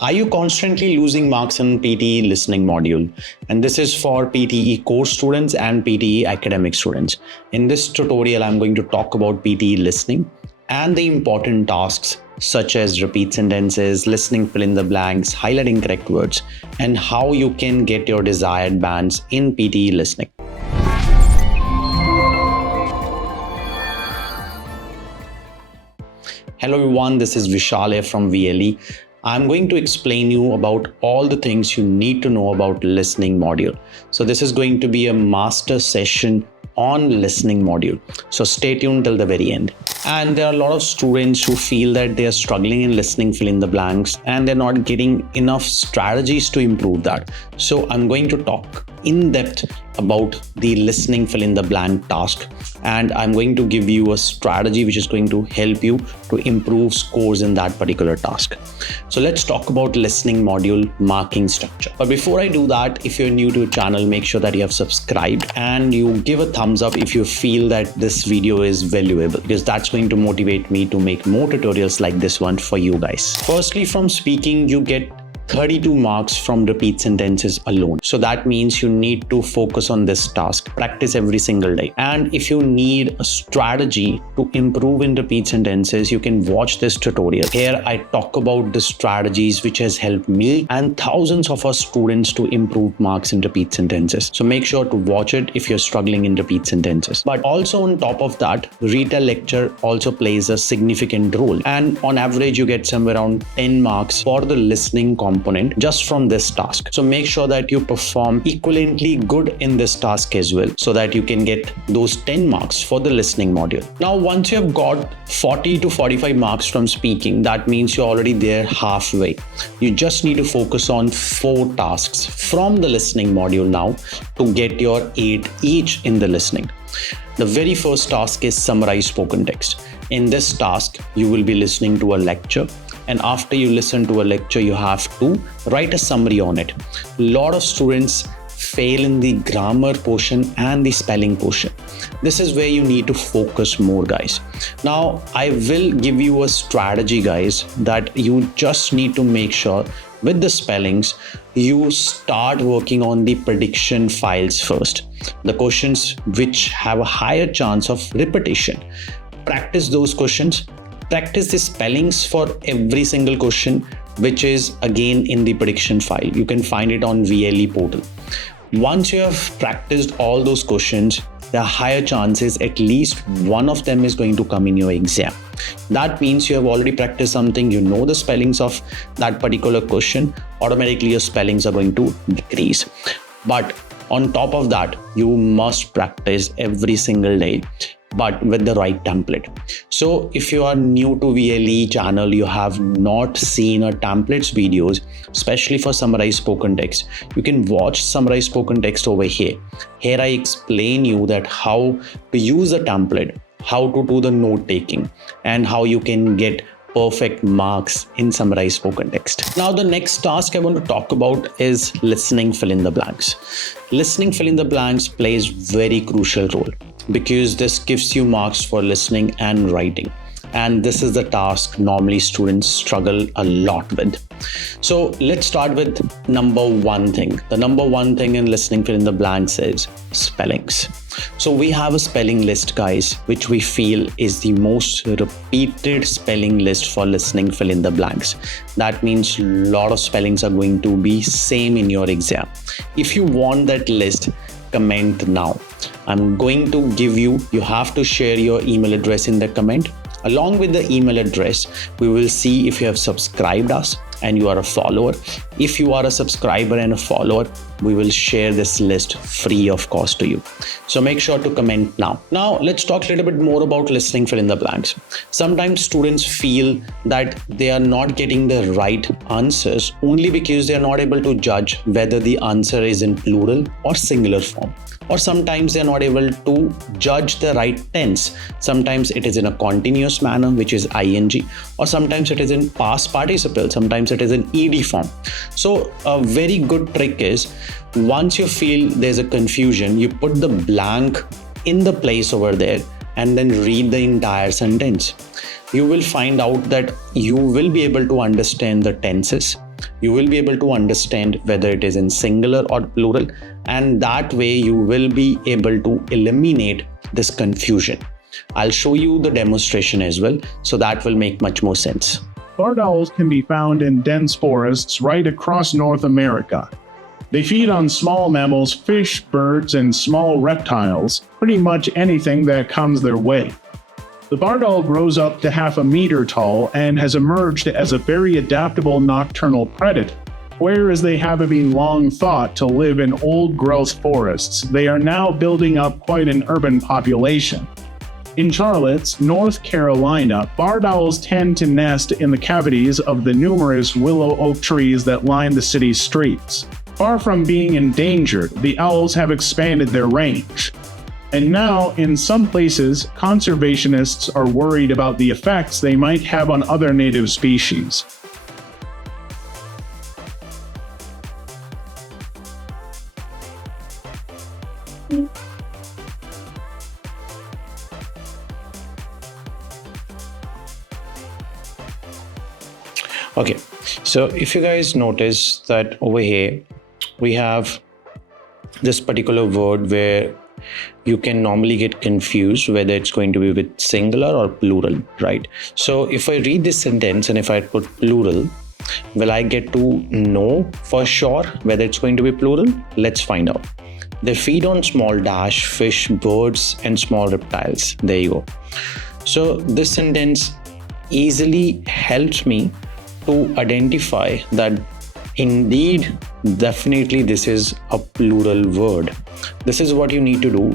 Are you constantly losing marks in PTE listening module? And this is for PTE course students and PTE academic students. In this tutorial, I'm going to talk about PTE listening and the important tasks such as repeat sentences, listening fill in the blanks, highlighting correct words, and how you can get your desired bands in PTE listening. Hello everyone, this is Vishal here from VLE. I'm going to explain you about all the things you need to know about listening module. So this is going to be a master session on listening module. So stay tuned till the very end. And there are a lot of students who feel that they are struggling in listening fill in the blanks and they're not getting enough strategies to improve that. So I'm going to talk in depth about the listening fill in the blank task, and I'm going to give you a strategy which is going to help you to improve scores in that particular task. So let's talk about listening module marking structure. But before I do that, if you're new to the channel, make sure that you have subscribed and you give a thumbs up if you feel that this video is valuable, because that's going to motivate me to make more tutorials like this one for you guys. Firstly, from speaking, you get 32 marks from repeat sentences alone. So that means you need to focus on this task, practice every single day. And if you need a strategy to improve in repeat sentences, you can watch this tutorial. Here I talk about the strategies which has helped me and thousands of our students to improve marks in repeat sentences. So make sure to watch it if you're struggling in repeat sentences. But also on top of that, retell lecture also plays a significant role. And on average, you get somewhere around 10 marks for the listening component just from this task. So make sure that you perform equivalently good in this task as well, so that you can get those 10 marks for the listening module. Now, once you have got 40 to 45 marks from speaking, that means you're already there halfway. You just need to focus on 4 tasks from the listening module now to get your 8 each in the listening. The very first task is summarize spoken text. In this task, you will be listening to a lecture, and after you listen to a lecture, you have to write a summary on it. A lot of students fail in the grammar portion and the spelling portion. This is where you need to focus more, guys. Now, I will give you a strategy, guys, that you just need to make sure with the spellings, you start working on the prediction files first. The questions which have a higher chance of repetition. Practice those questions. Practice the spellings for every single question, which is again in the prediction file. You can find it on VLE portal. Once you have practiced all those questions, there are higher chances at least one of them is going to come in your exam. That means you have already practiced something, you know the spellings of that particular question, automatically your spellings are going to decrease. But on top of that, you must practice every single day, but with the right template. So if you are new to VLE channel, you have not seen a templates videos, especially for summarize spoken text, you can watch summarize spoken text over here. Here I explain you that how to use a template, how to do the note taking, and how you can get perfect marks in summarize spoken text. Now, the next task I want to talk about is listening fill in the blanks. Listening fill in the blanks plays very crucial role because this gives you marks for listening and writing. And this is the task normally students struggle a lot with. So let's start with number one thing. The number one thing in listening fill in the blanks is spellings. So we have a spelling list, guys, which we feel is the most repeated spelling list for listening fill in the blanks. That means a lot of spellings are going to be same in your exam. If you want that list, comment now. I'm going to give you have to share your email address in the comment. Along with the email address, we will see if you have subscribed us and you are a follower. If you are a subscriber and a follower, we will share this list free of cost to you. So make sure to comment now. Now let's talk a little bit more about listening fill in the blanks. Sometimes students feel that they are not getting the right answers only because they are not able to judge whether the answer is in plural or singular form. Or sometimes they're not able to judge the right tense. Sometimes it is in a continuous manner, which is ing, or sometimes it is in past participle, sometimes it is in ed form. So a very good trick is, once you feel there's a confusion, you put the blank in the place over there and then read the entire sentence. You will find out that you will be able to understand the tenses, you will be able to understand whether it is in singular or plural, and that way you will be able to eliminate this confusion. I'll show you the demonstration as well, so that will make much more sense. Barred owls can be found in dense forests right across North America. They feed on small mammals, fish, birds, and small reptiles, pretty much anything that comes their way. The barred owl grows up to half a meter tall and has emerged as a very adaptable nocturnal predator. Whereas they have been long thought to live in old-growth forests, they are now building up quite an urban population. In Charlotte, North Carolina, barred owls tend to nest in the cavities of the numerous willow oak trees that line the city's streets. Far from being endangered, the owls have expanded their range. And now, in some places, conservationists are worried about the effects they might have on other native species. Okay, so if you guys notice that over here we have this particular word where you can normally get confused whether it's going to be with singular or plural, right? So if I read this sentence and if I put plural, will I get to know for sure whether it's going to be plural? Let's find out. They feed on small dash, fish, birds, and small reptiles. There you go. So this sentence easily helps me to identify that indeed, definitely this is a plural word. This is what you need to do.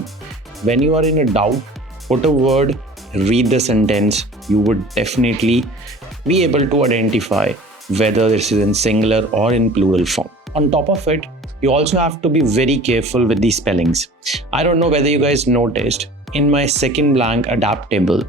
When you are in a doubt, put a word, read the sentence. You would definitely be able to identify whether this is in singular or in plural form. On top of it, you also have to be very careful with the spellings. I don't know whether you guys noticed, in my second blank adaptable,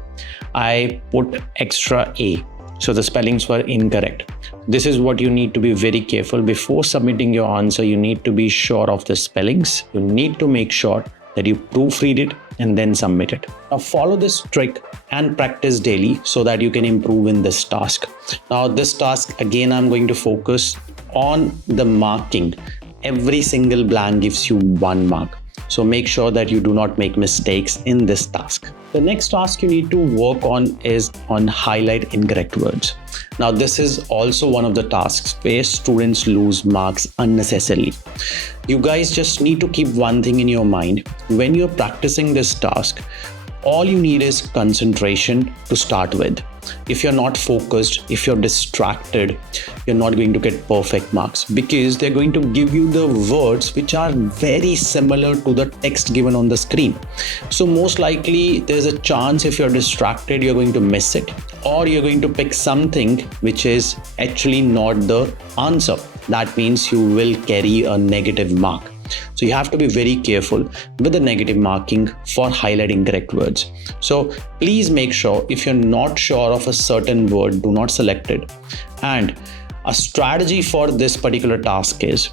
I put extra A. So the spellings were incorrect. This is what you need to be very careful. Before submitting your answer, you need to be sure of the spellings. You need to make sure that you proofread it and then submit it. Now follow this trick and practice daily so that you can improve in this task. Now this task, again, I'm going to focus on the marking. Every single blank gives you 1 mark. So make sure that you do not make mistakes in this task. The next task you need to work on is on highlight incorrect words. Now this is also one of the tasks where students lose marks unnecessarily. You guys just need to keep one thing in your mind. When you're practicing this task, all you need is concentration to start with. If you're not focused, if you're distracted, you're not going to get perfect marks because they're going to give you the words which are very similar to the text given on the screen. So most likely there's a chance if you're distracted, you're going to miss it, or you're going to pick something which is actually not the answer. That means you will carry a negative mark. So you have to be very careful with the negative marking for highlighting correct words. So please make sure if you're not sure of a certain word, do not select it. And a strategy for this particular task is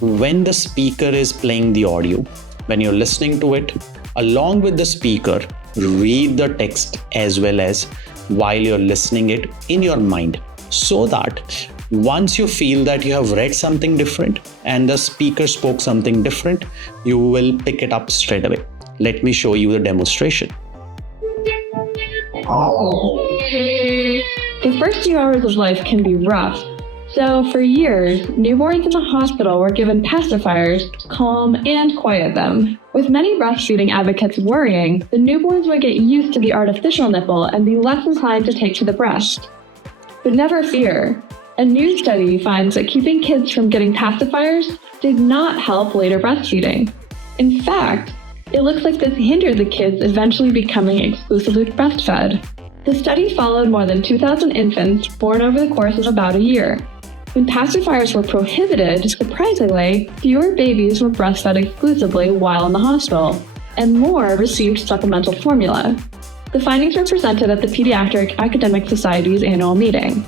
when the speaker is playing the audio, when you're listening to it, along with the speaker, read the text as well as while you're listening it in your mind, so that once you feel that you have read something different and the speaker spoke something different, you will pick it up straight away. Let me show you the demonstration. The first few hours of life can be rough. So for years, newborns in the hospital were given pacifiers to calm and quiet them. With many breastfeeding advocates worrying, the newborns would get used to the artificial nipple and be less inclined to take to the breast. But never fear. A new study finds that keeping kids from getting pacifiers did not help later breastfeeding. In fact, it looks like this hindered the kids eventually becoming exclusively breastfed. The study followed more than 2,000 infants born over the course of about a year. When pacifiers were prohibited, surprisingly, fewer babies were breastfed exclusively while in the hospital, and more received supplemental formula. The findings were presented at the Pediatric Academic Society's annual meeting.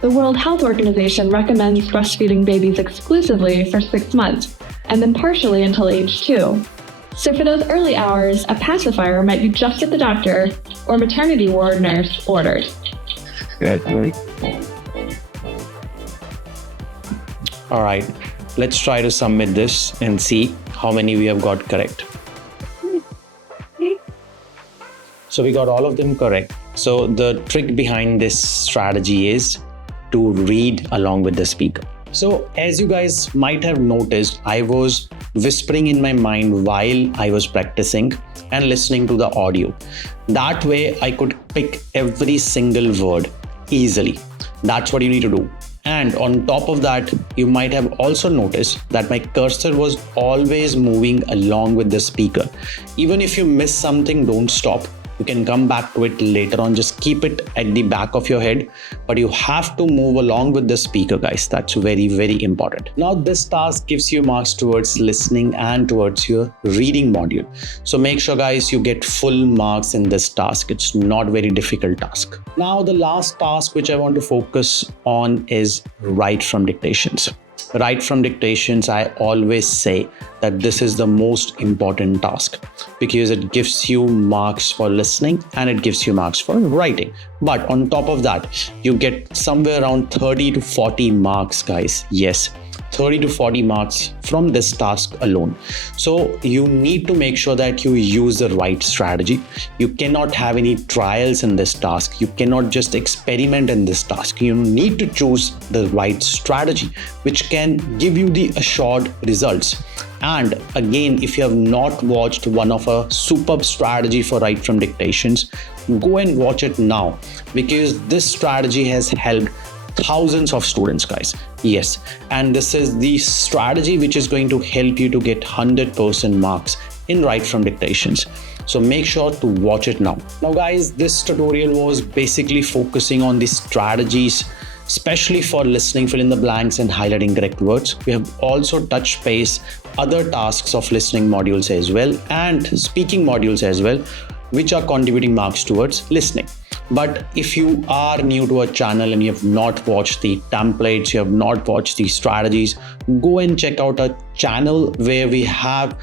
The World Health Organization recommends breastfeeding babies exclusively for 6 months, and then partially until age 2. So for those early hours, a pacifier might be just what the doctor or maternity ward nurse ordered. All right, let's try to submit this and see how many we have got correct. So we got all of them correct. So the trick behind this strategy is to read along with the speaker. So as you guys might have noticed, I was whispering in my mind while I was practicing and listening to the audio. That way I could pick every single word easily. That's what you need to do. And on top of that, you might have also noticed that my cursor was always moving along with the speaker. Even if you miss something, don't stop. You can come back to it later on. Just keep it at the back of your head, but you have to move along with the speaker, guys. That's very, very important. Now, this task gives you marks towards listening and towards your reading module. So make sure, guys, you get full marks in this task. It's not a very difficult task. Now, the last task which I want to focus on is write from dictations. Write from dictations, I always say that this is the most important task because it gives you marks for listening and it gives you marks for writing. But on top of that, you get somewhere around 30 to 40 marks, guys. Yes, 30 to 40 marks from this task alone. So you need to make sure that you use the right strategy. You cannot have any trials in this task. You cannot just experiment in this task. You need to choose the right strategy, which can give you the assured results. And again, if you have not watched one of a superb strategy for write from dictations, go and watch it now because this strategy has helped thousands of students, guys. Yes, and this is the strategy which is going to help you to get 100% marks in write from dictations. So make sure to watch it now. Now, guys, this tutorial was basically focusing on the strategies, especially for listening, fill in the blanks and highlighting correct words. We have also touched base other tasks of listening modules as well and speaking modules as well, which are contributing marks towards listening. But if you are new to our channel and you have not watched the templates, you have not watched the strategies, go and check out our channel where we have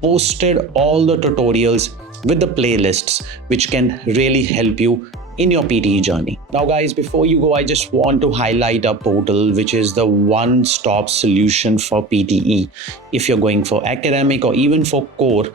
posted all the tutorials with the playlists, which can really help you in your PTE journey. Now, guys, before you go, I just want to highlight our portal, which is the one-stop solution for PTE. If you're going for academic or even for core,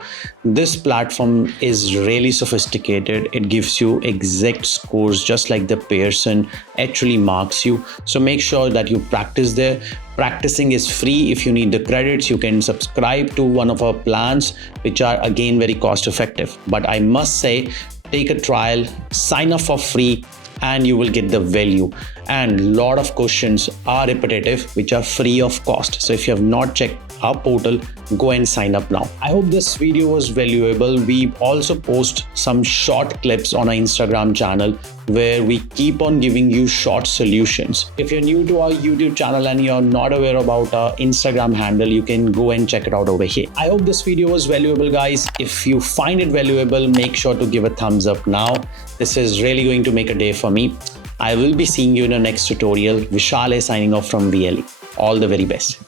this platform is really sophisticated. It gives you exact scores, just like the Pearson actually marks you. So make sure that you practice there. Practicing is free. If you need the credits, you can subscribe to one of our plans, which are again very cost effective. But I must say, take a trial, sign up for free, and you will get the value. And a lot of questions are repetitive, which are free of cost. So if you have not checked our portal, go and sign up now. I hope this video was valuable. We also post some short clips on our Instagram channel where we keep on giving you short solutions. If you're new to our YouTube channel and you're not aware about our Instagram handle, you can go and check it out over here. I hope this video was valuable, guys. If you find it valuable, make sure to give a thumbs up now. This is really going to make a day for me. I will be seeing you in the next tutorial. Vishal is signing off from VLE. All the very best.